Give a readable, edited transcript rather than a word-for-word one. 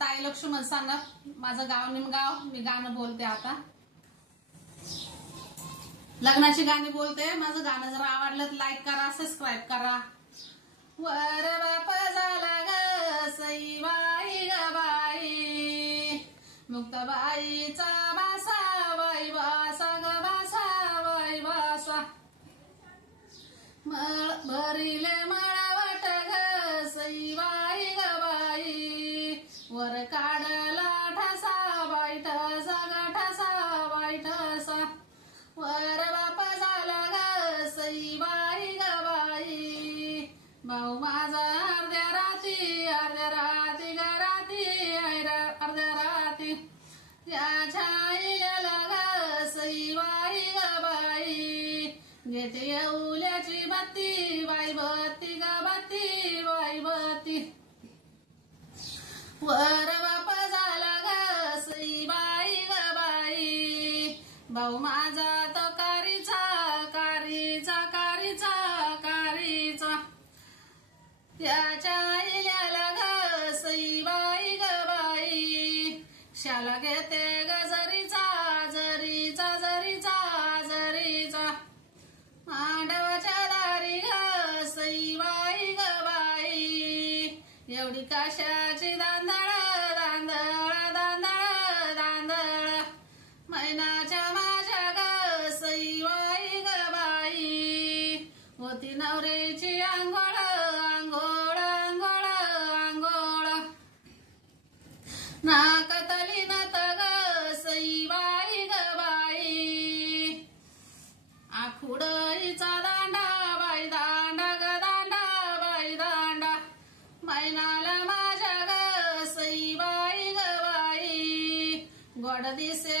ताई लक्ष्मण सांगा, माझं गाव निमगाव. मी गाणं बोलते आता. लग्नाची गाणी बोलते. माझं गाणं जर आवडलं तर लाईक करा, सबस्क्राईब करा. वर बाप झाला ग सईबाई ग बाई, मुक्ताबाईचा बासा बाई बासा ग बासा बाई बासा. भरिले मळावट ग सईबाई ग बाई, वर काढला ठसा बाई ठसा ग ठसा बाई ठसा. वर बाप झाला ग सईबाई ग बाई, भाऊ माझा अर्ध्या राती ग राती अर्ध्या राती. त्याच्या आईला ग सईबाई ग बाई, घेते येऊल्याची बत्ती बाई बत्ती ग बत्ती बाई बत्ती. वर बाप झाला ग सईबाई ग बाई, भाऊ माझा तो कारीचा कारीचा कारीचा कारीचा. त्याच्या आईला ग सईबाई ग बाई, शाला घेते ग जरीचा जरीचा जरीचा जरीचा. मांडवाच्या दारी ग सईबाई ग बाई, एवढी काशाची दांदळ दांदळ दांदळ दांदळ. मैनाच्या माझ्या ग सईबाई ग बाई, होती नवऱ्याची आंघोळ आंघोळ आंघोळ आंघोळ. नाकतली नत ग सईबाई ग बाई, आखुडईचा दांडा बाई दांडा ग दांडा बाई दांडा. मैनाला माझ्या ग सईबाई ग बाई, गोड दिसे